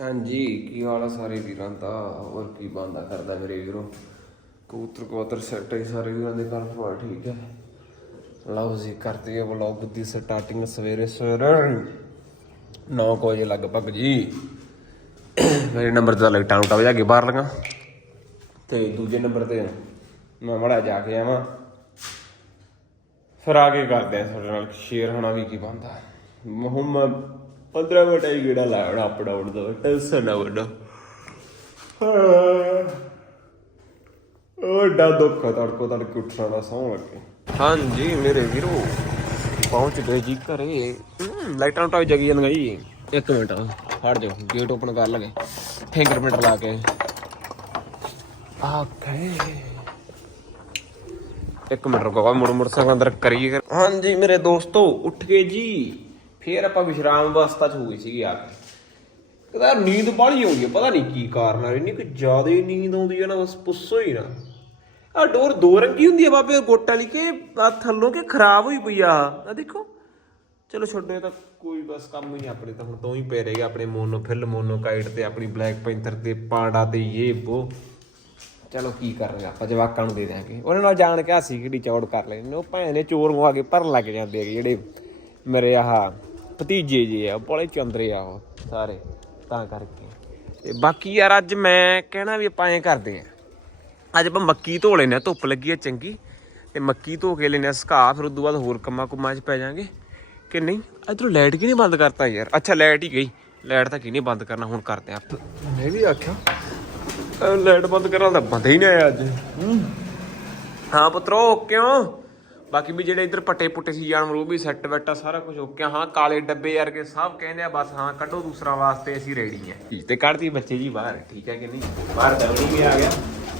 ਹਾਂਜੀ, ਕੀ ਹਾਲ ਆ ਸਾਰੇ ਵੀਰਾਂ ਦਾ? ਹੋਰ ਕੀ ਬੰਦਾ ਕਰਦਾ ਮੇਰੇ ਵੀਰੋ? ਕਬੂਤਰ ਕਬੂਤਰ ਸੈੱਟ ਹੈ ਸਾਰੇ ਵੀਰਾਂ ਦੇ ਘਰ ਪਰਿਵਾਰ ਠੀਕ ਹੈ ਲਓ ਜੀ ਕਰਤੀ ਆ ਵਲੌਗ ਦੀ ਸਟਾਰਟਿੰਗ ਸਵੇਰੇ ਸਵੇਰੇ। 9 ਵਜੇ ਲਗਭਗ ਜੀ। ਮੇਰੇ ਨੰਬਰ ਤੇ ਤਾਂ ਲਾਈਟਾਂ ਉਟਾ ਵਜਾ ਕੇ ਬਾਹਰ ਲਗਾ ਤੇ ਦੂਜੇ ਨੰਬਰ ਤੇ ਮੈਂ ਮੜਾ ਜਾ ਕੇ ਆਵਾਂ। ਫਿਰ ਆ ਕੇ ਕਰਦੇ ਆ ਤੁਹਾਡੇ ਨਾਲ ਸ਼ੇਅਰ ਹੋਣਾ ਵੀ ਕੀ ਬੰਦਾ ਹੁਣ 15 ਮਿੰਟ ਹੀ ਗੇੜਾ ਲਾਉਣਾ ਅਪ ਡਾਊਨ ਦਾ। ਟੈਨਸ਼ਨ ਨਾ ਵੱਡਾ ਉਹ ਡਾ ਦੁੱਖ ਆ ਤੜਕੋ ਤੜਕੇ ਉੱਠਣਾ ਦਾ ਸੌਂ ਲੱਗੇ। ਹਾਂਜੀ ਮੇਰੇ ਵੀਰੋ ਪਹੁੰਚ ਗਏ ਜੀ ਘਰੇ। ਹਮ, ਲਾਈਟਾਂ ਟਾਈ ਜਗੀ ਜਾਂਦੀਆਂ ਜੀ ਇੱਕ ਮਿੰਟ ਹਟ ਜਾਓ ਗੇਟ ਓਪਨ ਕਰ ਲਗੇ ਫਿੰਗਰਪ੍ਰਿੰਟ ਲਾ ਕੇ। ਆਕੇ ਇੱਕ ਮਿੰਟ ਰੁਕੋ ਮੁੜ ਮੁੜ ਸੰਗ ਅੰਦਰ ਕਰੀਏ। ਹਾਂਜੀ ਮੇਰੇ ਦੋਸਤੋ ਉੱਠ ਗਏ ਜੀ। ਫੇਰ ਆਪਾਂ ਵਿਸ਼ਰਾਮ ਅਵਸਥਾ ਚ ਹੋ ਗਈ ਸੀਗੀ ਯਾਰ ਕਦਾ ਨੀਂਦ ਬਾਹਲੀ ਆਉਂਦੀ ਹੈ ਪਤਾ ਨਹੀਂ ਕੀ ਕਾਰਨ ਆ, ਇੰਨੀ ਕਿ ਜ਼ਿਆਦਾ ਹੀ ਨੀਂਦ ਆਉਂਦੀ ਹੈ ਨਾ, ਬਸ ਪੁੱਛੋ ਹੀ ਨਾ। ਆ ਡੋਰ ਦੋ ਰੰਗੀ ਹੁੰਦੀ ਹੈ ਬਾਬੇ, ਗੋਟਾ ਵਾਲੀ ਕਿ ਆ ਥੱਲੋਂ ਕਿ ਖਰਾਬ ਹੋਈ ਪਈ ਆ? ਆ ਦੇਖੋ। ਚਲੋ ਛੱਡੋ, ਇਹ ਤਾਂ ਕੋਈ ਬਸ ਕੰਮ ਹੀ ਨਹੀਂ ਆਪਣੇ ਤਾਂ ਹੁਣ ਤੋਂ ਹੀ ਪਏ ਰਹੇਗਾ, ਆਪਣੇ ਮੋਨੋ ਫਿਲ, ਮੋਨੋ ਕਾਈਟ ਤੇ, ਆਪਣੀ ਬਲੈਕ ਪੈਂਥਰ ਤੇ ਪਾਂਡਾ ਤੇ ਇਹ, ਬੋ। ਚਲੋ ਕੀ ਕਰਾਂਗੇ ਆਪਾਂ ਜਵਾਕਾਂ ਨੂੰ ਦੇ ਦਿਆਂਗੇ। ਉਹਨਾਂ ਨਾਲ ਜਾਣ ਕੇ ਹਾਸੀ ਕਿਹੜੀ ਚੌੜ ਕਰ ਲੈਣੇ ਉਹ ਭੈਣ ਨੇ ਚੋਰ ਨੂੰ ਕੇ ਭਰਨ ਲੱਗ ਜਾਂਦੇ ਆ ਜਿਹੜੇ ਮੇਰੇ ਆਹ ਭਤੀਜੇ ਜੀ ਆ ਬੜੇ ਚੰਦਰੇ ਆ ਉਹ ਸਾਰੇ ਤਾਂ ਕਰਕੇ। ਤੇ ਬਾਕੀ ਯਾਰ ਅੱਜ ਮੈਂ ਕਹਿਣਾ ਵੀ ਆਪਾਂ ਐਂ ਕਰਦੇ ਆਂ। ਅੱਜ ਆਪਾਂ ਮੱਕੀ ਧੋ ਲੈਨੇ ਆ ਧੁੱਪ ਲੱਗੀ ਆ ਚੰਗੀ ਤੇ ਮੱਕੀ ਧੋ ਕੇ ਲੈਨੇ ਆ ਸੁਕਾ ਫਿਰ ਉਦੋਂ ਬਾਅਦ ਹੋਰ ਕੰਮਾਂ ਕੁੰਮਾਂ 'ਚ ਪੈ ਜਾਾਂਗੇ। ਕਿ ਨਹੀਂ ਇਧਰੋਂ ਲਾਈਟ ਕਿਹਨੇ ਬੰਦ ਕਰਤਾ ਯਾਰ? ਅੱਛਾ ਲਾਈਟ ਹੀ ਗਈ। ਲਾਈਟ ਤਾਂ ਕਿਹਨੇ ਬੰਦ ਕਰਨਾ ਹੁਣ ਕਰਦੇ ਆ ਮੈਂ ਵੀ ਆਖਿਆ। ਲਾਈਟ ਬੰਦ ਕਰਨ ਦਾ ਬੰਦ ਹੀ ਨਹੀਂ ਆਇਆ ਅੱਜ। ਹਾਂ ਪੁੱਤਰੋ ਕਿਉਂ? ਬਾਕੀ ਵੀ ਜਿਹੜੇ ਇੱਧਰ ਪੱਟੇ ਪੁੱਟੇ ਸੀ ਜਾਨਵਰ, ਉਹ ਵੀ ਸੈੱਟ ਵੈਟਾ ਸਾਰਾ ਕੁਝ ਓਕੇ ਹਾਂ, ਕਾਲੇ ਡੱਬੇ ਵਰਗੇ ਸਭ ਕਹਿੰਦੇ ਆ, ਬਸ ਹਾਂ, ਕੱਢੋ ਦੂਸਰਾ ਵਾਸਤੇ, ਅਸੀਂ ਰੈਡੀ ਆ। ਤੇ ਕੱਢਤੀ ਬੱਚੇ ਜੀ ਬਾਹਰ, ਠੀਕ ਹੈ ਕਿ ਨਹੀਂ? ਬਾਹਰ ਦਵਣੀ ਵੀ ਆ ਗਿਆ।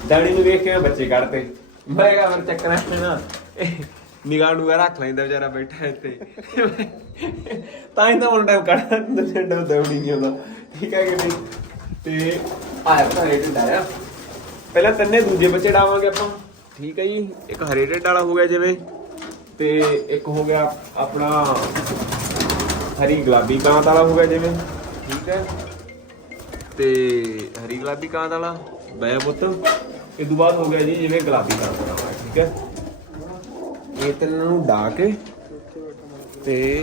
ਦਵਣੀ ਨੂੰ ਵੇਖ ਕੇ ਬੱਚੇ ਕੱਢਤੇ। ਮੈਂ ਕਿਹਾ, ਫਿਰ ਚੱਕਣਾ ਨਾ ਨਿਗਾਹ ਨੂੰ ਰੱਖ ਲੈਂਦਾ ਵਿਚਾਰਾ ਬੈਠਾ ਇੱਥੇ। ਤਾਂ ਹੀ ਤਾਂ ਹੁਣ ਟਾਈਮ ਕੱਢ ਦਿੰਦਾ ਦਵਣੀ ਨਹੀਂ ਆਉਂਦਾ ਠੀਕ ਹੈ ਕਿ ਨਹੀਂ? ਤੇ ਆਇਆ ਤਾਂ ਰੇਟ ਆਇਆ। ਪਹਿਲਾਂ ਤੰਨੇ ਦੂਜੇ ਬੱਚੇ ਡਾਵਾਂਗੇ ਆਪਾਂ। ਠੀਕ ਹੈ ਜੀ, ਇੱਕ ਹਰੇ ਰੇਟ ਵਾਲਾ ਹੋ ਗਿਆ ਜਿਵੇਂ। ਤੇ ਇੱਕ ਹੋ ਗਿਆ ਆਪਣਾ ਹਰੀ ਗੁਲਾਬੀ ਕਾਂਤ ਵਾਲਾ ਹੋ ਗਿਆ ਜਿਵੇਂ। ਠੀਕ ਹੈ। ਤੇ ਹਰੀ ਗੁਲਾਬੀ ਕਾਂਤ ਵਾਲਾ ਬੈ ਪੁੱਤ। ਇਹ ਤੋਂ ਬਾਅਦ ਹੋ ਗਿਆ ਜੀ ਜਿਵੇਂ ਗੁਲਾਬੀ ਕਾਂਤ ਵਾਲਾ ਠੀਕ ਹੈ। ਇਹ ਤਿੰਨਾਂ ਨੂੰ ਡਾ ਕੇ ਤੇ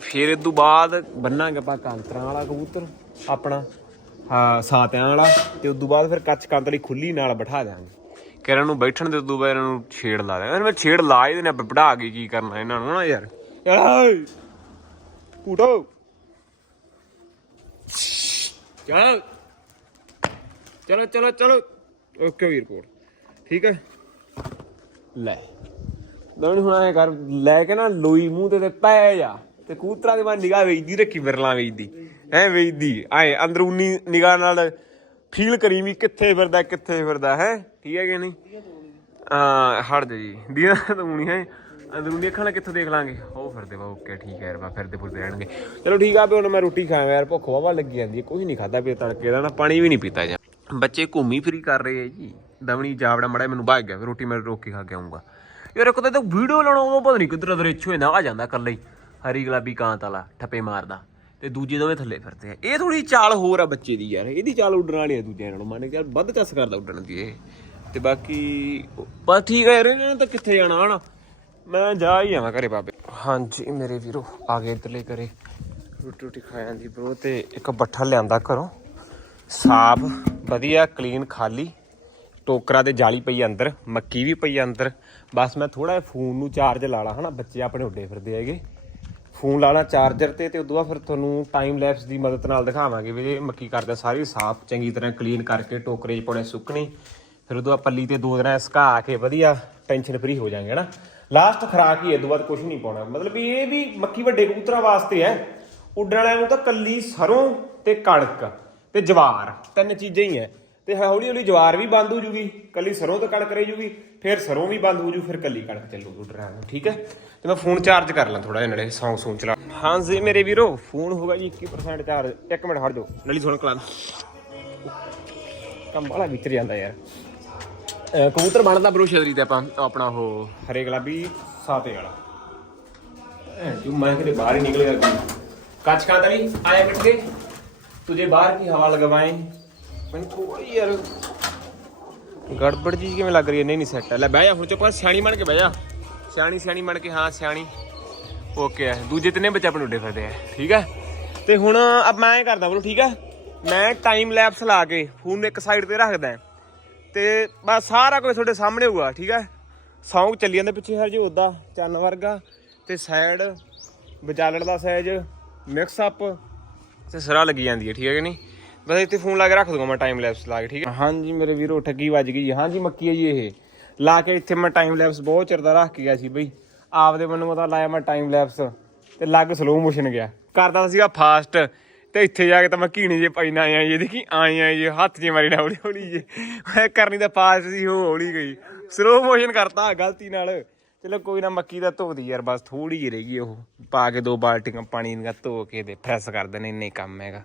ਫਿਰ ਇਹ ਤੋਂ ਬਾਅਦ ਬੰਨਾਂਗੇ ਆਪਾਂ ਕਾਂਤਰਾਂ ਵਾਲਾ ਕਬੂਤਰ, ਆਪਣਾ, ਹਾਂ, ਸਾਤਿਆਂ ਵਾਲਾ। ਤੇ ਉਸ ਤੋਂ ਬਾਅਦ ਫਿਰ ਕੱਚ ਕੰਦ ਲਈ ਖੁੱਲੀ ਨਾਲ ਬਿਠਾ ਦਿਆਂਗੇ। ਕਿ ਇਹਨਾਂ ਨੂੰ ਬੈਠਣ ਦੇ ਉਦੋਂ ਬਾਅਦ ਇਹਨਾਂ ਨੂੰ ਛੇੜ ਲਾ ਦਿਆਂਗੇ ਇਹਨਾਂ ਛੇੜ ਲਾ ਹੀ ਦੇਣਾ ਵਢਾ ਕੇ ਕੀ ਕਰਨਾ ਇਹਨਾਂ ਨੂੰ ਨਾ ਯਾਰ। ਕੂਟੋ ਚਲ। ਚਲੋ ਚਲੋ ਚਲੋ। ਓਕੇ ਵੀਰ ਕੋਲ। ਠੀਕ ਹੈ? ਲੈ। ਦੋਣ ਹੁਣ ਐ ਕਰ, ਲੈ ਕੇ ਨਾ ਲੋਈ ਮੂੰਹ ਤੇ ਤੇ ਪੈ ਜਾ। ਤੇ ਕੂਤਰਾ ਦੇ ਬਾਅਦ ਨਿਗਾਹ ਵੇਚਦੀ, ਰੱਖੀ ਵਿਰਲਾ ਵੇਚਦੀ। ਐ ਵੇਚਦੀ। ਐ ਅੰਦਰੂਨੀ ਨਿਗਾਹ ਨਾਲ ਫੀਲ ਕਰੀ ਵੀ ਕਿੱਥੇ ਫਿਰਦਾ ਕਿੱਥੇ ਫਿਰਦਾ ਹੈ? ਠੀਕ ਹੈ ਕਿ ਨਹੀਂ? ਆ ਹਟ ਜਾ ਜੀ। ਦੀਆਂ ਤੂਣੀ ਹੈ? ਅੰਦਰੂਨੀ ਅੱਖਾਂ ਨਾਲ ਕਿੱਥੋਂ ਦੇਖ ਲਾਂਗੇ? ਉਹ ਫਿਰਦੇ ਵਾ ਓਕੇ ਠੀਕ ਹੈ ਯਾਰ ਬਾ ਫਿਰਦੇ ਫੁਰਦੇ ਰਹਿਣਗੇ। ਚਲੋ ਠੀਕ ਆ ਵੀ ਹੁਣ ਮੈਂ ਰੋਟੀ ਖਾਵਾਂ ਯਾਰ ਭੁੱਖ ਵਾਵਾ ਲੱਗੀ ਜਾਂਦੀ ਹੈ ਕੋਈ ਨਹੀਂ ਖਾਦਾ ਪੀ ਤੜਕੇ ਦਾ ਨਾ ਪਾਣੀ ਵੀ ਨਹੀਂ ਪੀਤਾ ਜਾ। ਬੱਚੇ ਘੁੰਮੀ ਫਿਰੀ ਕਰ ਰਹੇ ਆ ਜੀ। ਦਵਣੀ ਜਾਵੜਾ ਮੜਾ ਮੈਨੂੰ ਭਾਗ ਗਿਆ ਰੋਟੀ ਮੈਂ ਰੋਕ ਕੇ ਖਾ ਕੇ ਆਉਂਗਾ ਯਾਰ ਇੱਕ ਤਾਂ ਵੀਡੀਓ ਲਾਉਣਾ ਉਹ ਪਤਾ ਨਹੀਂ ਕਿੱਧਰ ਅਦਰ ਇੱਛੋ ਨਾ ਆ ਜਾਂਦਾ ਇਕੱਲਾ ਹੀ। ਹਰੀ ਗੁਲਾਬੀ ਕਾਂਤ ਵਾਲਾ ਠੱਪੇ ਮਾਰਦਾ। ਤੇ ਦੂਜੇ ਦੋਵੇਂ ਥੱਲੇ ਫਿਰਦੇ ਆ। ਇਹ ਥੋੜੀ ਚਾਲ ਹੋਰ ਆ ਬੱਚੇ ਦੀ ਯਾਰ, ਇਹਦੀ ਚਾਲ ਉੱਡਣ ਵਾਲੀ ਆ ਦੂਜਿਆਂ ਨਾਲੋਂ। ਮੰਨ ਕੇ ਯਾਰ ਵੱਧ ਚੱਸ ਕਰਦਾ ਉੱਡਣ ਦੀ ਇਹ। ਤੇ ਬਾਕੀ ਬਸ ਠੀਕ ਹੈ ਯਾਰ, ਇਹਨਾਂ ਨੇ ਤਾਂ ਕਿੱਥੇ ਜਾਣਾ ਹਨਾ ਮੈਂ ਜਾ ਹੀ ਆਵਾਂ ਘਰੇ ਬਾਬੇ। ਹਾਂਜੀ, ਮੇਰੇ ਵੀਰੋ, ਆ ਗਏ ਇੱਧਰਲੇ ਘਰੇ। ਰੋਟੀ ਰੋਟੀ ਖਾ ਜਾਂਦੀ ਬਰੋ ਤੇ ਇੱਕ ਬੱਠਾ ਲਿਆਂਦਾ ਘਰੋਂ। ਸਾਫ਼, ਵਧੀਆ ਕਲੀਨ ਖਾਲੀ। ਟੋਕਰਾ ਦੇ ਜਾਲੀ ਪਈ ਅੰਦਰ, ਮੱਕੀ ਵੀ ਪਈ ਅੰਦਰ। ਬਸ ਮੈਂ ਥੋੜਾ ਫੋਨ ਨੂੰ ਚਾਰਜ ਲਾ ਲਾ ਹਨਾ ਬੱਚੇ ਆਪਣੇ ਉੱਡੇ ਫਿਰਦੇ ਹੈਗੇ। ਫੋਨ ਲਾਣਾ ਚਾਰਜਰ ਤੇ ਤੇ ਉਦੋਂ ਬਾਅਦ ਫਿਰ ਤੁਹਾਨੂੰ ਟਾਈਮ ਲੈਪਸ ਦੀ ਮਦਦ ਨਾਲ ਦਿਖਾਵਾਂਗੇ ਵੀ ਇਹ ਮੱਕੀ ਕਰਦੇ ਸਾਰੀ ਸਾਫ਼, ਚੰਗੀ ਤਰ੍ਹਾਂ ਕਲੀਨ ਕਰਕੇ ਟੋਕਰੇ 'ਚ ਪਾਉਣੇ ਸੁੱਕਣੀ। ਫਿਰ ਉਦੋਂ ਬਾਅਦ ਪੱਲੀ ਤੇ ਦੋ ਦਿਨਾਂ ਸੁਕਾ ਕੇ ਵਧੀਆ ਟੈਨਸ਼ਨ ਫਰੀ ਹੋ ਜਾਾਂਗੇ, ਹਨਾ? ਲਾਸਟ ਖਰਾਕ ਹੀ ਹੈ ਤੋਂ ਬਾਅਦ ਕੁਝ ਨਹੀਂ ਪਾਉਣਾ। ਮਤਲਬ ਇਹ ਵੀ ਮੱਕੀ ਵੱਡੇ ਕਬੂਤਰਾਂ ਵਾਸਤੇ ਹੈ। ਉੱਡਣ ਵਾਲਿਆਂ ਨੂੰ ਤਾਂ ਕੱਲੀ ਸਰੋਂ ਤੇ ਕਣਕ ਤੇ ਜਵਾਰ, ਤਿੰਨ ਚੀਜ਼ਾਂ ਹੀ ਹੈ। ਤੇ ਹੌਲੀ ਹੌਲੀ ਜਵਾਰ ਵੀ ਬੰਦ ਹੋ ਜੂਗੀ, ਕੱਲੀ ਸਰੋਂ ਤੋਂ ਕਣਕ ਰਹਿ ਜੂਗੀ, ਫਿਰ ਸਰੋਂ ਵੀ ਬੰਦ ਹੋ ਜੂ, ਫਿਰ ਕੱਲੀ ਕਣਕ ਚੱਲੂਗੀ ਡਰਾਂ ਨੂੰ ਠੀਕ ਹੈ? ਤੇ ਮੈਂ ਫੋਨ ਚਾਰਜ ਕਰ ਲਾਂ ਥੋੜਾ ਜਿਹਾ ਨਾਲੇ ਸੌਂ ਸੌਂ ਚਲਾ। ਹਾਂਜੀ ਮੇਰੇ ਵੀਰੋ, ਫੋਨ ਹੋਗਾ ਜੀ 21% ਚਾਰਜ 1 ਮਿੰਟ ਹਟ ਜਾਓ, ਨਾਲੇ ਸੁਣ ਕਲਾ ਕੰਮ ਬੜਾ ਵਿਚਰ ਜਾਂਦਾ ਯਾਰ। ਕਬੂਤਰ ਬਣਦਾ ਬਰੋ ਸ਼ਦਰੀ ਤੇ ਆਪਾਂ, ਆਪਣਾ ਉਹ ਹਰੇ ਗੁਲਾਬੀ ਸਾਤੇ ਵਾਲਾ। ਤੂੰ, ਮੈਂ ਕਿਤੇ ਬਾਹਰ ਹੀ ਨਿਕਲ ਗਿਆ ਕੱਚ ਖਾਂਦਾ ਨਹੀਂ, ਆਇਆ ਕਿੱਥੇ ਤੁਝੇ ਬਾਹਰ ਕੀ ਹਵਾ ਲਗਵਾਏ ਮੈਨੂੰ ਥੋੜੀ ਯਾਰ ਗੜਬੜ ਜੀ ਕਿਵੇਂ ਲੱਗ ਰਹੀ ਹੈ? ਨਹੀਂ ਨਹੀਂ ਸੈੱਟ ਹੈ। ਲੈ ਬਹਿ ਜਾ ਹੁਣ ਚੁੱਪ ਸਿਆਣੀ ਬਣ ਕੇ ਬਹਿ ਜਾ। ਸਿਆਣੀ ਸਿਆਣੀ ਬਣ ਕੇ, ਹਾਂ, ਸਿਆਣੀ। ਓਕੇ ਹੈ। ਦੂਜੇ ਤਿੰਨੇ ਬੱਚੇ ਆਪਣੇ ਉੱਡੇ ਫਿਰਦੇ ਆ। ਠੀਕ ਹੈ? ਤੇ ਹੁਣ ਅਬ ਮੈਂ ਇਹ ਕਰਦਾ ਬਰੋ ਠੀਕ ਹੈ? ਮੈਂ ਟਾਈਮ ਲੈਪਸ ਲਾ ਕੇ ਫੋਨ ਨੂੰ ਇੱਕ ਸਾਈਡ ਤੇ ਰੱਖਦਾ ਤੇ ਬਸ ਸਾਰਾ ਕੁਝ ਤੁਹਾਡੇ ਸਾਹਮਣੇ ਹੋਊਗਾ, ਠੀਕ ਹੈ? ਸੌਂਗ ਚੱਲੀ ਜਾਂਦੇ ਪਿੱਛੇ ਹਰ ਜੀ ਉਦਾਂ ਚੰਨ ਵਰਗਾ। ਤੇ ਸਾਈਡ ਵਿਚਾਲੜ ਦਾ ਸਾਈਜ਼ ਮਿਕਸ ਅਪ ਤੇ ਸਰਾ ਲੱਗੀ ਜਾਂਦੀ ਹੈ, ਠੀਕ ਹੈ ਕਿ ਨਹੀਂ? ਬਸ ਇੱਥੇ ਫੋਨ ਲਾ ਕੇ ਰੱਖ ਦੂੰਗਾ ਮੈਂ ਟਾਈਮ ਲੈਪਸ ਲਾ ਕੇ, ਠੀਕ ਹੈ? ਹਾਂਜੀ ਮੇਰੇ ਵੀਰੋ, ਠੱਗੀ ਵੱਜ ਗਈ ਜੀ ਹਾਂਜੀ ਮੱਕੀ ਹੈ ਜੀ ਇਹ। ਲਾ ਕੇ ਇੱਥੇ ਮੈਂ ਟਾਈਮ ਲੈਪਸ ਬਹੁਤ ਚਿਰ ਦਾ ਰੱਖ ਕੇ ਗਿਆ ਸੀ ਬਈ। ਆਪਦੇ ਮੈਨੂੰ ਪਤਾ ਲਾਇਆ ਮੈਂ ਟਾਈਮ ਲੈਪਸ ਤੇ ਲੱਗ ਸਲੋ ਮੋਸ਼ਨ ਗਿਆ। ਕਰਦਾ ਸੀਗਾ ਫਾਸਟ ਤੇ ਇੱਥੇ ਜਾ ਕੇ ਤਾਂ ਮੈਂ ਘੀਣੀ ਜੇ ਪਾਈ ਨਾ ਆਇਆ ਇਹ ਦੇਖੀ ਆਏ ਆਏ ਜੇ ਹੱਥ ਜੇ ਮਾਰੀ ਨਾ ਹੌਲੀ ਹੌਲੀ ਜੇ ਮੈਂ ਕਰਨੀ ਤਾਂ ਫਾਸਟ ਸੀ, ਉਹ ਹੌਲੀ ਗਈ। ਸਲੋ ਮੋਸ਼ਨ ਕਰਤਾ ਗਲਤੀ ਨਾਲ। ਚਲੋ ਕੋਈ ਨਾ, ਮੱਕੀ ਦਾ ਧੋਦੀ ਯਾਰ, ਬਸ ਥੋੜੀ ਜਿਹੀ ਰਹਿ ਗਈ ਉਹ। ਪਾ ਕੇ ਦੋ ਬਾਲਟੀਆਂ ਪਾਣੀ ਦੀਆਂ ਧੋ ਕੇ ਤੇ ਫਰੈਸ਼ ਕਰ ਦੇਣੇ, ਇੰਨੇ ਹੀ ਕੰਮ ਹੈਗਾ।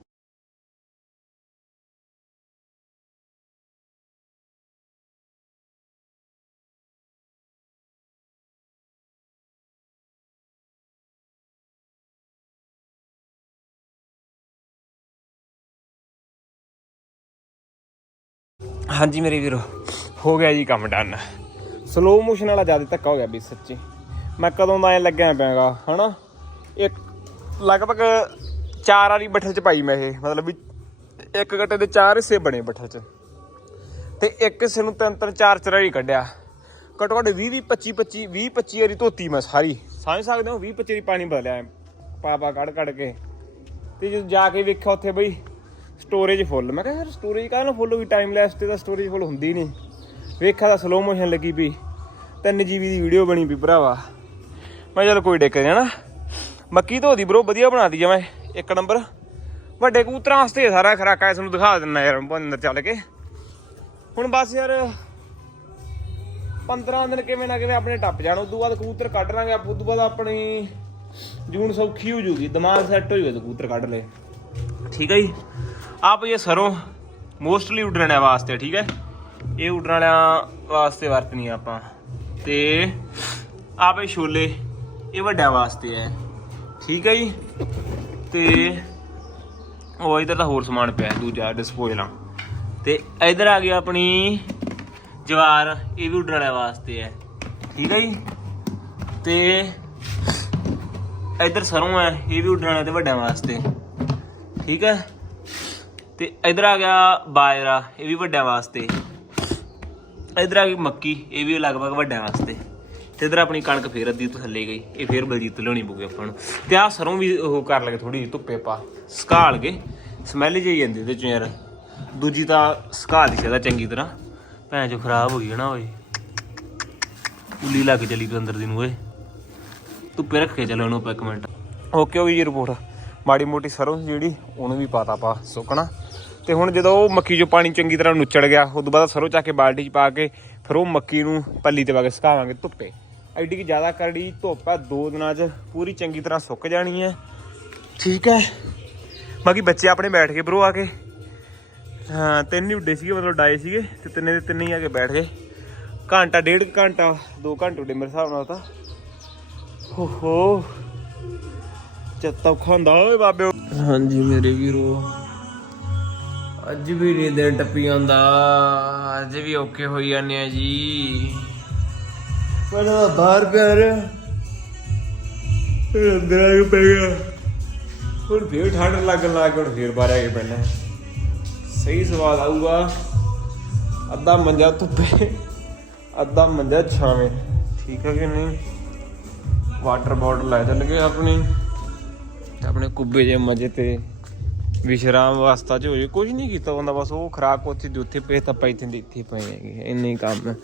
ਹਾਂਜੀ ਮੇਰੇ ਵੀਰੋ, ਹੋ ਗਿਆ ਜੀ ਕੰਮ ਡਨ ਸਲੋ ਮੋਸ਼ਨ ਵਾਲਾ ਜ਼ਿਆਦਾ ਧੱਕਾ ਹੋ ਗਿਆ ਵੀ ਸੱਚੀ। ਮੈਂ ਕਦੋਂ ਦਾ ਐ ਲੱਗਿਆ ਪਿਆਗਾ, ਹਨਾ? ਇੱਕ, ਲਗਭਗ ਚਾਰ ਵਾਲੀ ਬੱਠਲ ਚ ਪਾਈ ਮੈਂ ਇਹ, ਮਤਲਬ ਵੀ ਇੱਕ ਗੱਟੇ ਦੇ ਚਾਰ ਹਿੱਸੇ ਬਣੇ ਬੱਠਲ ਚ। ਤੇ ਇੱਕ ਹਿੱਸੇ ਨੂੰ ਤਿੰਨ ਤਿੰਨ ਚਾਰ ਚਾਰ ਹੀ ਕੱਢਿਆ। ਘੱਟੋ ਘੱਟ 20 20 25 25 20 25 ਵਾਰੀ ਧੋਤੀ ਮੈਂ ਸਾਰੀ। ਸਮਝ ਸਕਦੇ ਹੋ? 20 25 ਵਾਰੀ ਪਾਣੀ ਬਦਲਿਆ ਪਾਪਾ ਕੱਢ ਕੱਢ ਕੇ। ਤੇ ਜਦੋਂ ਜਾ ਕੇ ਵੇਖਿਆ ਉੱਥੇ ਬਈ ਸਟੋਰੇਜ ਫੁੱਲ ਮੈਂ ਕਿਹਾ ਯਾਰ ਸਟੋਰੇਜ ਕਾਹਦੇ ਨਾਲ ਫੁੱਲ ਹੋ ਗਈ ਟਾਈਮ ਲੈਸ ਤੇ ਤਾਂ ਸਟੋਰੇਜ ਫੁੱਲ ਹੁੰਦੀ ਨਹੀਂ ਵੇਖਿਆ ਤਾਂ ਸਲੋ ਮੋਸ਼ਨ ਲੱਗੀ ਪਈ। 3 GB ਦੀ ਵੀਡੀਓ ਬਣੀ ਪਈ ਭਰਾਵਾ। ਮੈਂ ਚਲ ਕੋਈ ਡਿੱਕ ਜਾਣਾ ਹਨਾ ਮੱਕੀ ਧੋਦੀ ਬਰੋ ਵਧੀਆ ਬਣਾਤੀ ਜਮੈਂ ਇੱਕ ਨੰਬਰ ਵੱਡੇ ਕਬੂਤਰਾਂ ਵਾਸਤੇ ਇਹ ਸਾਰਾ ਖਰਾਕਾ ਇਸ ਨੂੰ ਦਿਖਾ ਦਿੰਨਾ ਯਾਰ ਅੰਦਰ ਚੱਲ ਕੇ। ਹੁਣ ਬਸ ਯਾਰ 15 ਦਿਨ ਕਿਵੇਂ ਨਾ ਕਿਵੇਂ ਆਪਣੇ ਟੱਪ ਜਾਣ। ਉਦੋਂ ਬਾਅਦ ਕਬੂਤਰ ਕੱਢ ਲਾਂਗੇ ਆਪ, ਉਦੋਂ ਬਾਅਦ ਆਪਣੀ ਜੂਨ ਸੌਖੀ ਹੋ ਜੂਗੀ। ਦਿਮਾਗ ਸੈੱਟ ਹੋ ਜਾਊਗਾ ਕਬੂਤਰ ਕੱਢ ਲੈ ਠੀਕ ਹੈ ਜੀ? ਆਪ ਇਹ ਸਰੋਂ ਮੋਸਟਲੀ ਉਡਣ ਵਾਸਤੇ, ਠੀਕ ਹੈ? ਇਹ ਉਡਣ ਵਾਲਿਆਂ ਵਾਸਤੇ ਵਰਤਣੀ ਆ ਆਪਾਂ। ਤੇ ਆਪ ਇਹ ਛੋਲੇ, ਇਹ ਵੱਡਿਆਂ ਵਾਸਤੇ ਹੈ। ਠੀਕ ਹੈ ਜੀ? ਤੇ ਉਹ ਇਧਰ ਤਾਂ ਹੋਰ ਸਮਾਨ ਪਿਆ, ਦੂਜਾ ਡਿਸਪੋਜ਼ਲਾਂ ਤੇ ਇਧਰ ਆ ਗਿਆ ਆਪਣੀ ਜਵਾਰ, ਇਹ ਵੀ ਉਡਣ ਵਾਲਿਆਂ ਵਾਸਤੇ ਹੈ। ਠੀਕ ਹੈ ਜੀ? ਤੇ ਇਧਰ ਸਰੋਂ ਹੈ, ਇਹ ਵੀ ਉਡਣ ਵਾਲਿਆਂ ਤੇ ਵੱਡਿਆਂ ਵਾਸਤੇ। ਠੀਕ ਹੈ? ਤੇ ਇਧਰ ਆ ਗਿਆ ਬਾਜਰਾ, ਇਹ ਵੀ ਵੱਡਿਆਂ ਵਾਸਤੇ। ਇਧਰ ਆ ਗਈ ਮੱਕੀ, ਇਹ ਵੀ ਲਗਭਗ ਵੱਡਿਆਂ ਵਾਸਤੇ। ਤੇ ਇਧਰ ਆਪਣੀ ਕਣਕ ਫੇਰ ਅੱਧੀ ਤੋਂ ਥੱਲੇ ਗਈ, ਇਹ ਫੇਰ ਬਲਜੀਤ ਲਿਆਉਣੀ ਪਊਗੀ ਆਪਾਂ ਨੂੰ। ਤੇ ਆ ਸਰੋਂ ਵੀ ਉਹ ਕਰ ਲਗੇ ਥੋੜੀ ਜਿਹੀ ਧੁੱਪੇ ਪਾ ਸਕਾਲ ਕੇ। ਸਮੈਲ ਜਿਹੀ ਜਾਂਦੀ ਤੇ ਚੋਂ ਯਾਰ। ਦੂਜੀ ਤਾਂ ਸਕਾਲ ਦੀ ਸ਼ਦਾ ਚੰਗੀ ਤਰ੍ਹਾਂ। ਭੈਣ ਚੋ ਖਰਾਬ ਹੋ ਗਈ ਨਾ ਓਏ। ਉੱਲੀ ਲੱਗ ਚਲੀ ਤੂੰ ਅੰਦਰ ਦੀ ਨੂੰ ਓਏ। ਧੁੱਪੇ ਰੱਖੇ ਚਲੋ ਉਹਨੂੰ ਆਪਾਂ ਇੱਕ ਮਿੰਟ। ਓਕੇ ਹੋ ਗਈ ਜੀ ਰਿਪੋਰਟ ਮਾੜੀ ਮੋਟੀ ਸਰੋਂ ਸੀ ਜਿਹੜੀ, ਉਹਨੂੰ ਵੀ ਪਾਤਾ ਪਾ ਸੁੱਕਣਾ। ਤੇ ਹੁਣ ਜਦੋਂ ਉਹ ਮੱਕੀ ਚੋਂ ਪਾਣੀ ਚੰਗੀ ਤਰ੍ਹਾਂ ਨੁੱਚੜ ਗਿਆ, ਉਸ ਤੋਂ ਬਾਅਦ ਸਰੋਂ ਚੱਕ ਕੇ ਬਾਲਟੀ 'ਚ ਪਾ ਕੇ ਫਿਰ ਉਹ ਮੱਕੀ ਨੂੰ ਪੱਲੀ ਤੇ ਪਾ ਕੇ ਸੁਕਾਵਾਂਗੇ ਧੁੱਪੇ। ਐਡੀ ਕਿ ਜ਼ਿਆਦਾ ਕਰੜੀ ਧੁੱਪ ਆ, ਦੋ ਦਿਨਾਂ 'ਚ ਪੂਰੀ ਚੰਗੀ ਤਰ੍ਹਾਂ ਸੁੱਕ ਜਾਣੀ ਹੈ ਠੀਕ ਹੈ। ਬਾਕੀ ਬੱਚੇ ਆਪਣੇ ਬੈਠ ਕੇ ਬਰੋ ਆ ਕੇ। ਹਾਂ, ਤਿੰਨ ਹੀ ਉੱਡੇ ਸੀਗੇ, ਮਤਲਬ ਡਾਏ ਸੀਗੇ ਤੇ ਤਿੰਨੇ ਦੇ ਤਿੰਨੇ ਹੀ ਆ ਕੇ ਬੈਠ ਗਏ। ਘੰਟਾ, ਡੇਢ ਕੁ ਘੰਟਾ 2 ਘੰਟੇ ਉੱਡੇ ਮੇਰੇ ਹਿਸਾਬ ਨਾਲ ਤਾਂ। ਹੋ ਹੋ। ਚੱਤਾ ਖੰਦਾ ਓਏ ਬਾਬੇ। ਹਾਂਜੀ, ਮੇਰੇ ਵੀਰੋ। ਅੱਜ ਵੀ ਨਹੀਂ ਦਿਨ ਟੱਪੀ ਜਾਂਦਾ ਅੱਜ ਵੀ ਓਕੇ ਹੋਈ ਜਾਂਦੇ ਆ ਜੀ। ਮੈਨੂੰ ਬਾਹਰ ਪਿਆਰ ਅੰਦਰ ਆ ਕੇ ਪੈ ਗਿਆ। ਹੁਣ ਫੇਰ ਠੰਡ ਲੱਗਣ ਲੱਗ ਗਈ, ਹੁਣ ਫੇਰ ਬਾਹਰ ਆ ਕੇ ਪੈਣਾ ਸਹੀ ਸਵਾਦ ਆਊਗਾ। ਅੱਧਾ ਮੰਜਾ ਧੁੱਪੇ, ਅੱਧਾ ਮੰਜਾ ਛਾਵੇਂ। ਠੀਕ ਹੈ ਕਿ ਨਹੀਂ? ਵਾਟਰ ਬੋਟਲ ਲੈ ਚੱਲ ਗਏ ਆਪਣੀ। ਆਪਣੇ ਕੁੱਬੇ ਜੇ ਮਜੇ ਤੇ। ਵਿਸ਼ਰਾਮ ਵਾਸਤਾ ਚ ਹੋ ਜੇ ਕੁਝ ਨਹੀਂ ਕੀਤਾ ਬੰਦਾ, ਬਸ ਉਹ ਖਰਾਕ ਉੱਥੇ ਦੇ ਉੱਥੇ ਪਏ, ਤਾਂ ਪਈ ਤੇ ਇੱਥੇ ਪਏ ਹੈਗੇ, ਇੰਨੇ ਹੀ ਕੰਮ। ਹੈ।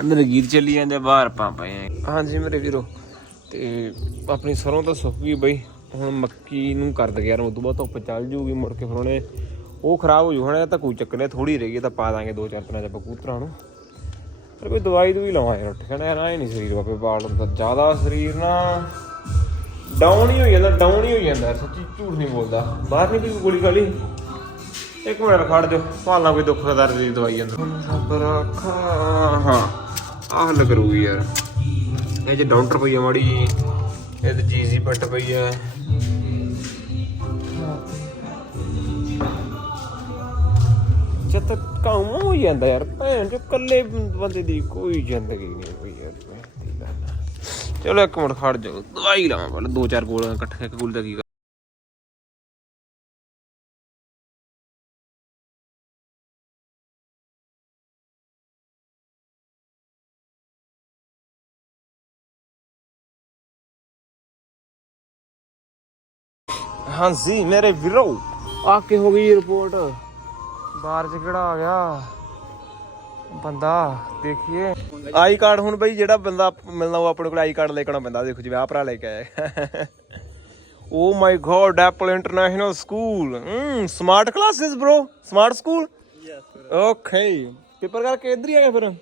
ਅੰਦਰ ਗੀਤ ਚੱਲੀ ਜਾਂਦੇ, ਬਾਹਰ ਆਪਾਂ ਪਏ ਹਾਂ ਹਾਂਜੀ ਮੇਰੇ ਵੀਰੋ, ਤੇ ਆਪਣੀ ਸਰੋਂ ਤਾਂ ਸੁੱਕ ਗਈ ਬਈ, ਹੁਣ ਮੱਕੀ ਨੂੰ ਕਰ ਦੇ ਯਾਰ ਉਹ ਤੋਂ ਬਾਅਦ ਧੁੱਪ ਚੱਲ ਜੂਗੀ, ਮੁੜ ਕੇ ਫਿਰ ਉਹਨੇ ਉਹ ਖਰਾਬ ਹੋ ਜੂ, ਹੁਣ ਤਾਂ ਕੋਈ ਚੱਕਰ ਨਹੀਂ ਥੋੜੀ ਰਹਿ ਗਈ ਤਾਂ ਪਾ ਦਾਂਗੇ ਦੋ ਚਾਰ ਦਿਨਾਂ ਚ ਆਪਾਂ ਕਬੂਤਰਾਂ ਨੂੰ। ਪਰ ਕੋਈ ਦਵਾਈ ਦੂਈ ਲਵਾਂ ਯਾਰ, ਉੱਠ ਕਹਿਣਾ ਯਾਰ ਐ ਨਹੀਂ ਸਰੀਰ ਬਾਪੇ ਬਾਲ ਹੁੰਦਾ ਜ਼ਿਆਦਾ ਸਰੀਰ ਨਾ। ਡਾਊਨ ਹੀ ਹੋ ਜਾਂਦਾ ਡਾਊਨ ਹੀ ਹੋ ਜਾਂਦਾ। ਸੱਚੀ ਝੂਠ ਨਹੀਂ ਬੋਲਦਾ। ਬਾਹਰ ਨਹੀਂ ਕੋਈ ਗੋਲੀ ਖਾਲੀ ਇੱਕ ਮਿੰਟ ਖੜ ਜਾ ਭਾਲਾਂ ਕੋਈ ਦੁੱਖ ਦਰਦ ਦੀ ਦਵਾਈ ਅੰਦਰ ਸਭ ਰੱਖਾ। ਹਾਂ ਆਹ ਲੱਗ ਰਹੂਗੀ ਯਾਰ। ਇਹ ਜੇ ਡਾਊਂਟਰ ਪਈ ਆ ਮਾੜੀ ਜਿਹੀ, ਇਹ ਤੇ ਜੀਜ਼ੀ ਪੱਟ ਪਈ ਆ। ਤਾਂ ਕੰਮ ਹੋ ਜਾਂਦਾ ਯਾਰ। ਭੈਣ ਜੋ ਇਕੱਲੇ ਬੰਦੇ ਦੀ ਕੋਈ ਜ਼ਿੰਦਗੀ ਨਹੀਂ। ਚਲੋ ਇੱਕ ਮਿੰਟ ਖੜ ਜਾਓ ਦਵਾਈ ਲਾਵਾਂ ਪਹਿਲਾਂ ਦੋ ਚਾਰ ਗੋਲੀਆਂ ਇਕੱਠੇ ਇੱਕ ਗੋਲੀ ਦਾ ਕੀ ਕਰ- ਹਾਂਜੀ ਮੇਰੇ ਵੀਰੋ। ਆ ਕੇ ਹੋ ਗਈ ਰਿਪੋਰਟ ਬਾਹਰ ਚ ਕਿਹੜਾ ਆ ਗਿਆ? ਬੰਦਾ, ਦੇਖੀਏ। ਆਈ ਕਾਰਡ ਹੁਣ ਬਈ ਜਿਹੜਾ ਬੰਦਾ ਮਿਲਣਾ ਉਹ ਆਪਣੇ ਕੋਲ ਆਈ ਕਾਰਡ ਲੈ ਕੇ ਆਉਣਾ ਪੈਂਦਾ। ਦੇਖੋ ਜਿਵੇਂ ਆਹ ਭਰਾ ਲੈ ਕੇ ਆਇਆ। ਓ my god Apple international school smart classes bro smart school okay paper ਕਰਕੇ ਇੱਧਰ ਹੀ ਆ ਗਿਆ ਫਿਰ।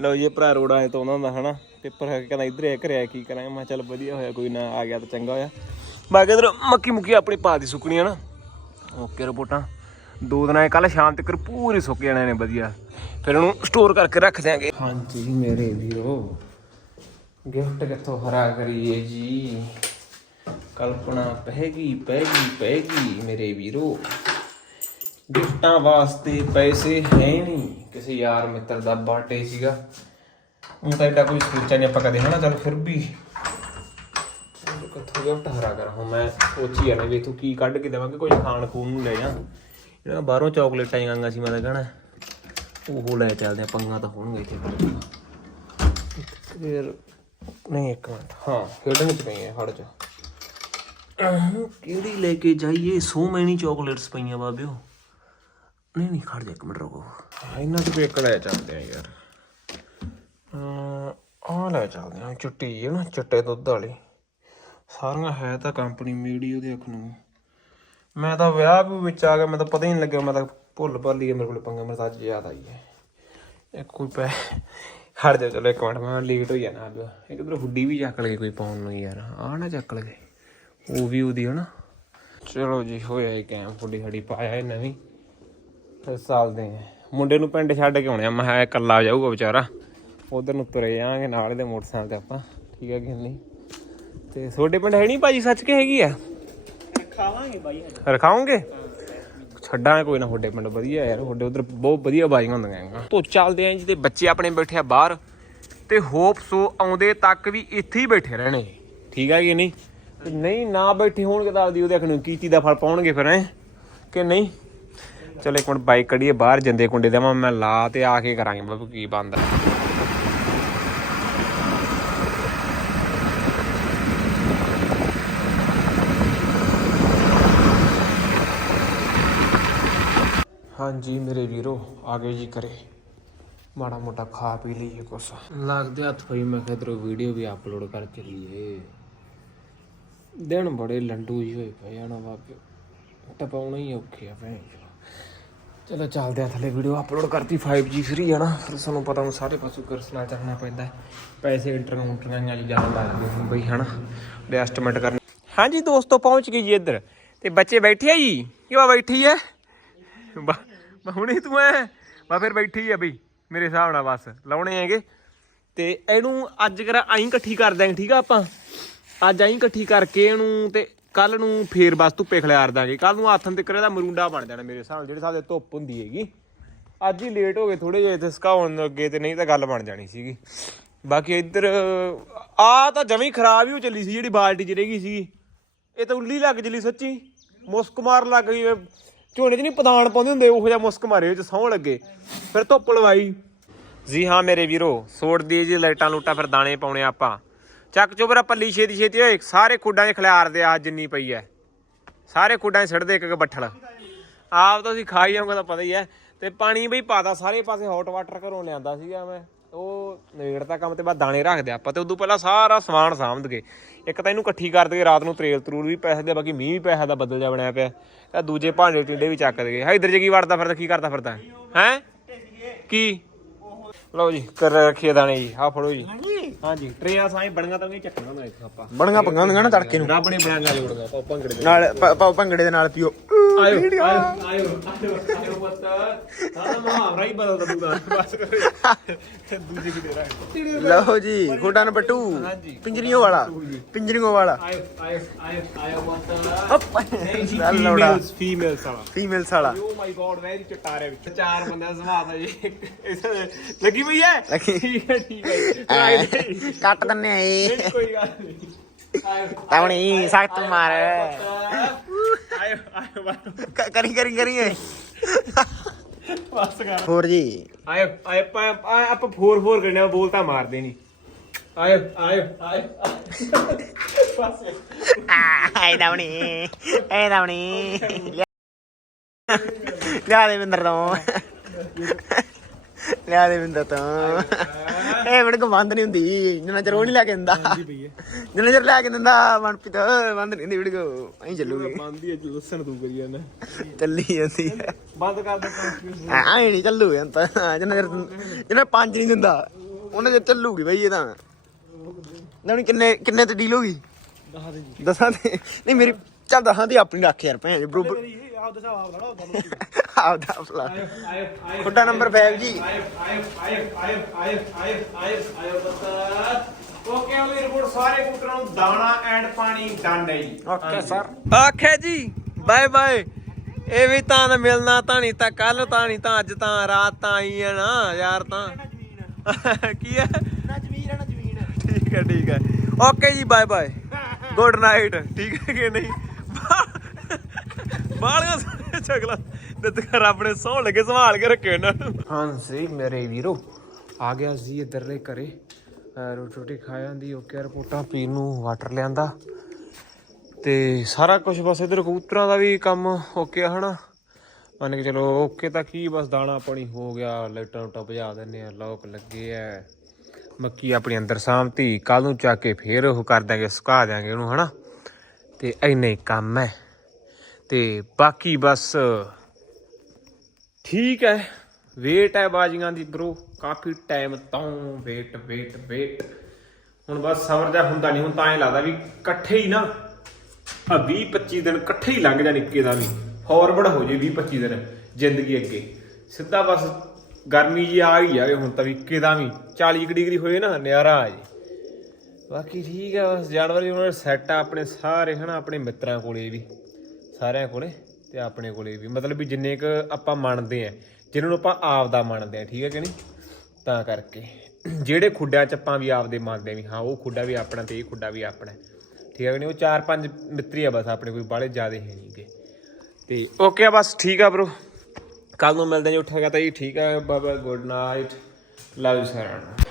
ਲਓ ਇਹ ਭਰਾ ਰੋੜਾ ਹੈ ਤੋਂ ਉਹਨਾਂ ਦਾ, ਹਨਾ? ਪੇਪਰ ਹੈ ਕਹਿੰਦਾ ਇੱਧਰ ਆ, ਘਰੇ ਕੀ ਕਰਾਂ? ਮੈਂ ਚੱਲ ਵਧੀਆ ਹੋਇਆ, ਕੋਈ ਨਾ, ਆ ਗਿਆ ਤਾਂ ਚੰਗਾ ਹੋਇਆ। ਬਾਕੀ ਇਧਰ ਮੱਕੀ ਮੁੱਕੀ ਆਪਣੀ ਪਾ ਦੀ ਸੁੱਕਣੀ ਆ ਨਾ ਓਕੇ ਰਿਪੋਰਟਾਂ। ਦੋ ਦਿਨਾਂ ਕੱਲ ਸ਼ਾਮ ਤੱਕ ਪੂਰੀ ਸੁੱਕ ਜਾਣੇ ਨੇ, ਵਧੀਆ। ਫਿਰ ਉਹਨੂੰ ਸਟੋਰ ਕਰਕੇ ਰੱਖ ਦਿਆਂਗੇ। ਹਾਂਜੀ ਮੇਰੇ ਵੀਰੋ ਗਿਫਟ ਕਿੱਥੋਂ ਹਰਾ ਕਰੀਏ ਜੀ? ਕਲਪਨਾ ਪਹਿਗੀ ਪਹਿਗੀ ਪਹਿਗੀ ਮੇਰੇ ਵੀਰੋ। ਗਿਫਟਾਂ ਵਾਸਤੇ ਪੈਸੇ ਹੈ ਨਹੀਂ। ਕਿਸੇ ਯਾਰ ਮਿੱਤਰ ਦਾ ਬਰਥਡੇ ਸੀਗਾ। ਉਹ ਤਾਂ ਏਡਾ ਕੋਈ ਸੋਚਿਆ ਨਹੀਂ, ਆਪਾਂ ਕਦੇ ਹਨਾ? ਚਲ ਫਿਰ ਵੀ। ਕਿੱਥੋਂ ਗਿਫਟ ਹਰਾ ਕਰ? ਹੁਣ ਮੈਂ ਸੋਚੀ ਜਾਂਦੇ ਵੀ ਤੂੰ ਕੀ ਕੱਢ ਕੇ ਦੇਵਾਂਗੇ ਕੋਈ ਖਾਣ ਖੂਨ ਨੂੰ ਲੈ ਜਾ ਜਿਹੜਾ ਬਾਹਰੋਂ ਚਾਕਲੇਟਾਂ ਆਈਆਂ ਸੀ ਮੈਂ ਤਾਂ ਕਹਣਾ ਉਹ ਲੈ ਚੱਲਦੇ ਆ ਪੰਗਾ ਤਾਂ ਹੋਣਗੇ ਇੱਥੇ ਫਿਰ ਨਹੀਂ ਇੱਕ ਮਿੰਟ। ਹਾਂ ਖੇਡਣ ਚ ਪਈ ਹੈ ਹੜ ਚ। ਕਿਹੜੀ ਲੈ ਕੇ ਜਾਈਏ? ਸੋ ਮੈਨੀ ਚਾਕਲੇਟਸ ਪਈਆਂ ਬਾਬਿਓ। ਨਹੀਂ ਨਹੀਂ ਖੜ ਜਾ ਇੱਕ ਮਿੰਟ ਰੁਕੋ। ਹਾਂ, ਇਹਨਾਂ ਤੋਂ ਵੀ ਇੱਕ ਲੈ ਚੱਲਦੇ ਆ ਯਾਰ। ਆਹ ਲੈ ਚੱਲਦੇ ਆ ਚਿੱਟੀ ਹੈ ਨਾ ਚਿੱਟੇ ਦੁੱਧ ਵਾਲੀ। ਸਾਰੀਆਂ ਹੈ ਤਾਂ ਕੰਪਨੀ ਮੀਡੀਓ ਦੇਖ ਨੂੰ। ਮੈਂ ਤਾਂ ਵਿਆਹ ਵੀ ਵਿੱਚ ਆ ਗਿਆ, ਮੈਂ ਤਾਂ ਪਤਾ ਹੀ ਨਹੀਂ ਲੱਗਿਆ, ਮੈਂ ਤਾਂ ਭੁੱਲ ਭਾਲੀ ਗਿਆ ਮੇਰੇ ਕੋਲ ਪੰਗਾ ਮੇਰੇ ਤਾਂ ਅੱਜ ਯਾਦ ਆਈ ਹੈ। ਇਹ ਕੋਈ ਪੈ ਹਟ ਜਾ, ਚਲੋ ਇੱਕ ਮਿੰਟ, ਮੈਂ ਲੇਟ ਹੋ ਜਾਣਾ ਅੱਜ ਇੱਕ ਇਧਰ ਹੁੱਡੀ ਵੀ ਚੱਕ ਲਗੇ ਕੋਈ ਪਾਉਣ ਨੂੰ ਯਾਰ, ਆਹ ਨਾ ਚੱਕ ਲਗੇ ਉਹ ਵੀ ਉਹਦੀ ਹਨਾ ਚਲੋ ਜੀ, ਹੋਇਆ ਇਹ ਕੈਮ ਹੁੱਡੀ ਸਾਡੀ ਪਾਇਆ ਇਹ ਨਵੀਂ। ਫਿਰ ਸਾਲਦੇ ਆ ਮੁੰਡੇ ਨੂੰ ਪਿੰਡ ਛੱਡ ਕੇ ਆਉਣੇ ਆ, ਮੈਂ ਕਿਹਾ ਇਕੱਲਾ ਜਾਊਗਾ ਵਿਚਾਰਾ। ਉਧਰ ਨੂੰ ਤੁਰੇ ਜਾਵਾਂਗੇ ਨਾਲ ਦੇ ਮੋਟਰਸਾਈਕਲ ਤੇ ਆਪਾਂ, ਠੀਕ ਹੈ ਕਿ ਨਹੀਂ? ਤੇ ਤੁਹਾਡੇ ਪਿੰਡ ਹੈ ਨਹੀਂ ਭਾਜੀ, ਸੱਚ ਕੇ ਹੈਗੀ ਆ? ਖਾਵਾਂਗੇ ਬਾਈ ਹਜੇ। ਰਖਾਉਂਗੇ ਛੱਡਾਂਗੇ ਕੋਈ ਨਾ, ਤੁਹਾਡੇ ਪਿੰਡ ਵਧੀਆ ਯਾਰ, ਤੁਹਾਡੇ ਉਧਰ ਬਹੁਤ ਵਧੀਆ ਬਾਈਆਂ ਹੁੰਦੀਆਂ ਹੈਗੀਆਂ। ਤੋ ਚੱਲਦੇ ਆਂ ਜੀ ਤੇ ਬੱਚੇ ਆਪਣੇ ਬੈਠੇ ਆ ਬਾਹਰ ਤੇ ਹੋਪ ਸੋ ਆਉਂਦੇ ਤੱਕ ਵੀ ਇੱਥੇ ਹੀ ਬੈਠੇ ਰਹਿਣੇ। ਠੀਕ ਹੈ ਕਿ ਨਹੀਂ? ਤੇ ਨਹੀਂ ਨਾ ਬੈਠੇ ਹੋਣਗੇ ਤਾਂ ਆਪਦੀ ਉਹਦੇ ਅੱਖ ਨੂੰ ਕੀਤੀ ਦਾ ਫਲ ਪਾਉਣਗੇ ਫਿਰ ਐ ਕਿ ਨਹੀਂ? ਚਲੋ ਇੱਕ ਮਿੰਟ ਬਾਈਕ ਕੜੀਏ ਬਾਹਰ ਜੰਦੇ ਕੁੰਡੇ ਦੇਵਾਂ, ਮੈਂ ਲਾ ਤੇ ਆ ਕੇ ਕਰਾਂਗੇ ਬਾਬੂ ਕੀ ਬੰਦਾ ਹਾਂਜੀ ਮੇਰੇ ਵੀਰੋ ਆ ਗਏ ਜੀ ਕਰੇ ਮਾੜਾ ਮੋਟਾ ਖਾ ਪੀ ਲਈਏ ਕੁਛ। ਲੱਗਦੇ ਹੱਥ ਪਈ, ਮੈਂ ਕਿਹਾ ਵੀਡੀਓ ਵੀ ਅਪਲੋਡ ਕਰ ਚੱਲੀਏ ਦਿਨ ਬੜੇ ਲੰਡੂ ਹੀ ਹੋਏ ਪਏ ਆ ਨਾ ਟਪਾਉਣਾ ਹੀ ਔਖੇ ਆ ਭੈਣ ਚਲੋ ਚੱਲਦੇ ਆ ਥੱਲੇ ਵੀਡੀਓ ਅਪਲੋਡ ਕਰਤੀ 5G ਫ੍ਰੀ ਆ ਨਾ। ਫਿਰ ਸਾਨੂੰ ਪਤਾ ਹੁਣ ਸਾਰੇ ਪਾਸੋਂ ਕਰਸਨਾ ਚੱਲਣਾ ਪੈਂਦਾ ਪੈਸੇ ਇੰਟਰ ਕਾਊਂਟਰਾਂ ਜ਼ਿਆਦਾ ਲੱਗਦੇ ਹੁਣ ਬਈ, ਹਨਾ? ਦੇ ਐਸਟੀਮੇਟ ਕਰਨੀ। ਹਾਂਜੀ ਦੋਸਤੋ, ਪਹੁੰਚ ਗਈ ਜੀ ਇੱਧਰ। ਤੇ ਬੱਚੇ ਬੈਠੇ ਆ ਜੀ? ਕਿਉਂ ਬੈਠੀ ਹੈ ਬਾ ਹੁਣੇ ਤੂੰ ਐ। ਬਾ ਫਿਰ ਬੈਠੀ ਆ ਬਈ, ਮੇਰੇ ਹਿਸਾਬ ਨਾਲ ਬਸ, ਲਾਉਣੇ ਹੈਗੇ। ਤੇ ਇਹਨੂੰ ਅੱਜ ਕਰਾ ਆਈ ਇਕੱਠੀ ਕਰ ਦਾਂਗੇ ਠੀਕ ਆ ਆਪਾਂ? ਅੱਜ ਆਈ ਇਕੱਠੀ ਕਰਕੇ ਇਹਨੂੰ ਤੇ ਕੱਲ ਨੂੰ ਫੇਰ ਬਸ ਧੁੱਪੇ ਖਿਲਾਰ ਦਾਂਗੇ ਕੱਲ ਨੂੰ ਹੱਥਾਂ ਤੇ ਕਰੇ ਮਰੂੰਡਾ ਬਣ ਜਾਣਾ ਮੇਰੇ ਹਿਸਾਬ ਨਾਲ, ਜਿਹੜੇ ਹਿਸਾਬ ਦੇ ਧੁੱਪ ਹੁੰਦੀ ਹੈਗੀ। ਅੱਜ ਹੀ ਲੇਟ ਹੋ ਗਏ ਥੋੜੇ ਜਿਹੇ, ਤੇ ਸੁਕਾਉਣ ਨੂੰ ਅੱਗੇ ਤੇ ਨਹੀਂ ਤਾਂ ਗੱਲ ਬਣ ਜਾਣੀ ਸੀਗੀ। ਬਾਕੀ ਇੱਧਰ, ਆ ਤਾਂ ਜਮੀ ਖਰਾਬ ਹੀ ਹੋ ਚੱਲੀ ਸੀ ਜਿਹੜੀ ਬਾਲਟੀ ਚ ਰਹਿ ਗਈ ਸੀਗੀ। ਇਹ ਤਾਂ ਉੱਲੀ ਲੱਗ ਜਲੀ ਸੱਚੀ। ਮੁਸਕ ਮਾਰ ਲੱਗ ਗਈ। ਝੋਨੇ 'ਚ ਨਹੀਂ ਪਦਾਨ ਪਾਉਂਦੇ ਹੁੰਦੇ, ਉਹੋ ਜਿਹਾ ਮੁਸਕ ਮਾਰੇ ਵਿੱਚ ਸੌਂ ਲੱਗੇ। ਫਿਰ ਧੁੱਪ ਲਵਾਈ। ਜੀ ਹਾਂ ਮੇਰੇ ਵੀਰੋ ਸੋੜ ਦੀ ਜੀ ਲਾਈਟਾਂ ਲੂਟਾਂ ਫਿਰ ਦਾਣੇ ਪਾਉਣੇ ਆਪਾਂ। ਚੱਕ ਚੋਬਰਾ ਪੱਲੀ ਛੇਤੀ ਛੇਤੀ ਓਏ, ਸਾਰੇ ਖੁੱਡਾਂ 'ਚ ਖਿਲਾਰਦੇ ਆ ਜਿੰਨੀ ਪਈ ਐ। ਸਾਰੇ ਖੁੱਡਾਂ 'ਚ ਸਿੱਟਦੇ ਇੱਕ ਇੱਕ ਬੱਠਲ। ਆਪ ਤਾਂ ਅਸੀਂ ਖਾ ਹੀ ਤਾਂ ਪਤਾ ਹੀ ਐ। ਤੇ ਪਾਣੀ ਬਈ ਪਾਦਾ ਸਾਰੇ ਪਾਸੇ ਹੌਟ ਵਾਟਰ ਘਰੋਂ ਲਿਆਂਦਾ ਸੀਗਾ ਮੈਂ। ਉਹ ਨਵੇੜਤਾ ਕੰਮ ਤੇ ਬਾਅਦ ਦਾਣੇ ਰੱਖਦੇ ਆਪਾਂ ਤੇ ਉਦੋਂ ਪਹਿਲਾਂ ਸਾਰਾ ਸਮਾਨ ਸਾਂਭ ਗਏ ਇੱਕ ਤਾਂ ਇਹਨੂੰ ਇਕੱਠੀ ਕਰ ਦਈਏ, ਰਾਤ ਨੂੰ ਤਰੇਲ ਤਰੂਲ ਵੀ ਪੈਸੇ ਦੇ, ਬਾਕੀ ਮੀਂਹ ਵੀ ਪੈਸਾ ਦਾ ਬੱਦਲ ਜਾ ਬਣਿਆ ਪਿਆ। ਤੇ ਦੂਜੇ ਭਾਂਡੇ ਟਿੰਡੇ ਵੀ ਚੱਕ ਦਈਏ। ਹਾਂ ਇਧਰ ਜੇ ਕੀ ਵੜਦਾ ਫਿਰਦਾ, ਕੀ ਕਰਦਾ ਫਿਰਦਾ? ਹੈ? ਕੀ? ਲਓ ਜੀ, ਕਰ ਰੱਖੀਏ ਦਾਣੇ ਜੀ, ਆਹ ਫੜੋ ਜੀ। ਹਾਂਜੀ ਟਰੇਆਂ ਸਾਈ ਬਣੀਆਂ ਤਾਂ ਨਹੀਂ ਚੱਕਣਾ ਨਾ ਇੱਥੇ ਆਪਾਂ। ਬਣੀਆਂ ਪੰਗਾਂ ਹੁੰਦੀਆਂ ਨਾ ਤੜਕੇ ਨੂੰ। ਰੱਬ ਨੇ ਬਣਾਂਗਾ ਜੋੜਗਾ ਆਪਾਂ ਭੰਗੜੇ ਦੇ। ਨਾਲ ਪ- ਭੰਗੜੇ ਦੇ ਨਾਲ ਪੀਓ। ਆਇਓ ਆਇਓ ਆਇਓ ਆਇਓ ਪੁੱਤ। ਸਾਡਾ ਮੁਹਾਵਰਾ ਹੀ ਬਦਲਦਾ ਤੂੰ ਤਾਂ ਬਸ ਕਰ। ਦੂਜੇ ਕਿਤੇ ਰਹਿ। ਲਓ ਜੀ ਖੋਡਾ ਨੰਬਰ 2 ਹਾਂਜੀ। ਪਿੰਜਰੀਓ ਵਾਲਾ ਪਿੰਜਰੀਓ ਵਾਲਾ। ਆਇਓ ਆਇਓ ਆਇਓ ਆਇਓ ਪੁੱਤ। ਨਹੀਂ ਜੀ ਚੱਲ ਲੌੜਾ। ਫੀਮੇਲਸ ਫੀਮੇਲਸ ਵਾਲਾ। ਫੀਮੇਲਸ ਵਾਲਾ। ਓ ਮਾਈ ਗॉड ਵੈਰੀ ਚਟਾਰੇ ਵਿੱਚ। ਚਾਰ ਬੰਦਿਆਂ ਦਾ ਸੁਭਾਅ ਦਾ ਜੀ। ਇਸ ਲੱਗੀ ਪਈ ਹੈ? ਲੱਗੀ। ਠੀਕ ਹੈ ਠੀਕ ਹੈ। ਰਾਈਟ ਕੱਟ ਦਿੰਨੇ ਆ ਇਹ। ਕੋਈ ਗੱਲ ਨਹੀਂ। ਆਇਓ। ਤਾਵਣੀ ਸਖਤ ਮਾਰ। ਆਇਓ ਆਇਓ ਕ- ਕਰੀ ਕਰੀ ਕਰੀ ਏ। ਬਸ ਕਰ। ਹੋਰ ਜੀ। ਆਇਓ ਆਇਓ ਪਾ- ਆ- ਆਪਾਂ ਫੋਰ ਫੋਰ ਕਰਨੇ ਆ ਬੋਲ ਤਾਂ ਮਾਰਦੇ ਨਹੀਂ ਆਇਓ ਆਇਓ ਆਇਓ। ਬਸ ਤਾਵਣੀ ਐ ਤਾਵਣੀ ਲਿਆ ਦੇ ਬਿੰਦਰ ਤੋਂ। ਲਿਆ ਦੇ ਬਿੰਦਰ ਤੋਂ। ਇਹ ਬੜ ਕੋ ਬੰਦ ਨਹੀਂ ਹੁੰਦੀ ਜਿੰਨਾ ਚਿਰ ਉਹ ਨਹੀਂ ਲੈ ਕੇ ਦਿੰਦਾ। ਜਿੰਨਾ ਚਿਰ ਲੈ ਕੇ ਦਿੰਦਾ ਮਨਪ੍ਰੀਤ ਬੰਦ ਨਹੀਂ ਹੁੰਦੀ ਵੀਡੀਓ। ਐਂ ਚੱਲੂਗੀ। ਬੰਦੀ ਹੈ ਲਸਣ ਤੂੰ ਕਰੀ ਜਾਂਦਾ। ਚੱਲੀ ਜਾਂਦੀ ਬੰਦ ਕਰ ਦੇ ਕੰਫਿਊਜ਼ ਐ ਨਹੀਂ ਚੱਲੂ ਤਾਂ। ਜਿੰਨਾ ਚਿਰ ਜਿੰਨਾ ਪੰਜ ਨਹੀਂ ਦਿੰਦਾ ਉਹਨਾਂ ਚਿਰ ਚੱਲੂਗੀ ਬਈ ਇਹ ਤਾਂ। ਨਹੀਂ ਕਿੰਨੇ ਕਿੰਨੇ ਤੇ ਡੀਲ ਹੋ ਗਈ? ਦੱਸ ਦੇ ਜੀ। ਦਸਾਂ ਤੇ। ਨਹੀਂ ਮੇਰੀ ਚੱਲ ਦਸਾਂ ਦੀ ਆਪਣੀ ਰੱਖ ਯਾਰ ਭੈਣ ਜੀ ਬਰੋਬਰ। ਆਹ ਦਸਾਂ ਆਪ ਆਪਦਾ ਆਪਲਾ ਖੁੱਡਾ ਨੰਬਰ 5 ਜੀ। ਓਕੇ ਸਰ ਆਖੇ ਜੀ ਬਾਏ ਬਾਏ। ਇਹ ਵੀ ਤਾਂ ਮਿਲਣਾ ਤਾਂ ਨਹੀਂ ਤਾਂ ਕੱਲ ਤਾਂ ਨਹੀਂ ਤਾਂ ਅੱਜ ਤਾਂ ਰਾਤ ਤਾਂ ਆਈ ਹੈ ਨਾ ਯਾਰ ਤਾਂ। ਕੀ ਹੈ ਨਾ ਹੈ ਨਾ ਠੀਕ ਹੈ ਠੀਕ ਹੈ ਓਕੇ ਜੀ ਬਾਏ ਬਾਏ। ਗੁੱਡ ਨਾਈਟ ਠੀਕ ਹੈ ਕਿ ਨਹੀਂ? ਬਾਲੀਆਂ ਸਾਰੇ ਚਗਲਾ ਦਿੱਤ ਕਰ ਆਪਣੇ ਸੌ ਲੱਗੇ, ਸੰਭਾਲ ਕੇ ਰੱਖੇ ਇਹਨਾਂ ਨੂੰ। ਹਾਂਜੀ, ਮੇਰੇ ਵੀਰੋ, ਆ ਗਿਆ ਜੀ ਇੱਧਰਲੇ ਘਰੇ। ਰੋਟੀ ਰੋਟੀ ਖਾ ਜਾਂਦੀ ਓਕੇ, ਰਿਪੋਰਟਾਂ ਪੀਣ ਨੂੰ ਵਾਟਰ ਲਿਆਂਦਾ। ਤੇ ਸਾਰਾ ਕੁਝ ਬਸ ਇਧਰ ਕਬੂਤਰਾਂ ਦਾ ਵੀ ਕੰਮ ਓਕੇ ਆ, ਹਨਾ? ਮੰਨ ਕੇ ਚਲੋ, ਓਕੇ ਤਾਂ ਕੀ, ਬਸ ਦਾਣਾ ਪਾਣੀ ਹੋ ਗਿਆ, ਲਾਈਟਾਂ ਲੂਟਾਂ ਬੁਝਾ ਦਿੰਨੇ ਆ ਲੋਕ ਲੱਗੇ ਐ ਮੱਕੀ ਆਪਣੀ ਅੰਦਰ ਸਾਂਭਤੀ ਕੱਲ ਨੂੰ ਚੱਕ ਕੇ ਫੇਰ ਉਹ ਕਰ ਦਾਂਗੇ ਸੁਕਾ ਦਿਆਂਗੇ ਉਹਨੂੰ, ਹਨਾ? ਤੇ ਐਨੇ ਹੀ ਕੰਮ ਹੈ ਤੇ ਬਾਕੀ ਬਸ ਠੀਕ ਹੈ ਵੇਟ ਹੈ ਬਾਜੀਆਂ ਦੀ ਬ్రో ਕਾਫੀ ਟਾਈਮ ਤੋਂ ਵੇਟ ਵੇਟ ਵੇਟ ਹੁਣ ਬਸ ਸਬਰ ਜਾ ਹੁੰਦਾ ਨਹੀਂ ਹੁਣ ਤਾਂ ਐ ਲੱਗਦਾ ਵੀ ਇਕੱਠੇ ਹੀ ਨਾ। ਆ 20 25 ਦਿਨ ਇਕੱਠੇ ਹੀ ਲੰਘ ਜਾਣ ਇੱਕੇ ਦਾ ਵੀ। ਫਾਰਵਰਡ ਹੋ ਜੇ 20 25 ਦਿਨ ਜ਼ਿੰਦਗੀ ਅੱਗੇ। ਸਿੱਧਾ ਬਸ ਗਰਮੀ ਜੀ ਆ ਹੀ ਜਾਵੇ ਹੁਣ ਤਾਂ ਵੀ ਇੱਕੇ ਦਾ ਵੀ। 40 ਕੁ ਡਿਗਰੀ ਹੋਏ ਨਾ, ਨਿਆਰਾ ਆ ਜੇ। ਬਾਕੀ ਠੀਕ ਹੈ ਬਸ, ਜਾਨਵਰ ਵੀ ਉਹਨਾਂ ਸੈੱਟ ਆ ਆਪਣੇ ਸਾਰੇ ਹਨਾ, ਆਪਣੇ ਮਿੱਤਰਾਂ ਕੋਲੇ ਵੀ। ਸਾਰਿਆਂ ਕੋਲੇ ਤੇ ਆਪਣੇ ਕੋਲੇ ਵੀ। ਮਤਲਬ ਵੀ ਜਿੰਨੇ ਕ ਆਪਾਂ ਮੰਨਦੇ ਆ, ਜਿਨ੍ਹਾਂ ਨੂੰ ਆਪਾਂ ਆਪ ਦਾ ਮੰਨਦੇ ਆ, ਠੀਕ ਹੈ ਕਿ ਨਹੀਂ? ਤਾਂ ਕਰਕੇ। ਜਿਹੜੇ ਖੁੱਡਿਆਂ ਚ ਆਪਾਂ ਵੀ ਆਪਦੇ ਮੰਨਦੇ ਆ ਵੀ, ਹਾਂ, ਉਹ ਖੁੱਡਾ ਵੀ ਆਪਣਾ ਤੇ ਇਹ ਖੁੱਡਾ ਵੀ ਆਪਣਾ ਠੀਕ ਹੈ ਕਿ ਨਹੀਂ? ਉਹ ਚਾਰ ਪੰਜ ਮਿੱਤਰੀ ਆ ਬਸ, ਆਪਣੇ ਕੋਈ ਬਾਲੇ ਜ਼ਿਆਦੇ ਹੈ ਨਹੀਂਗੇ ਤੇ ਓਕੇ ਆ ਬਸ, ਠੀਕ ਆ ਬ్రో ਕੱਲ ਨੂੰ ਮਿਲਦੇ ਹਾਂ ਜੀ ਉੱਠੇਗਾ ਤਾਂ ਜੀ, ਠੀਕ ਆ, ਬਾਬਾ ਗੁੱਡ ਨਾਈਟ। ਲਵ ਯੂ ਸਾਰਿਆਂ ਨੂੰ।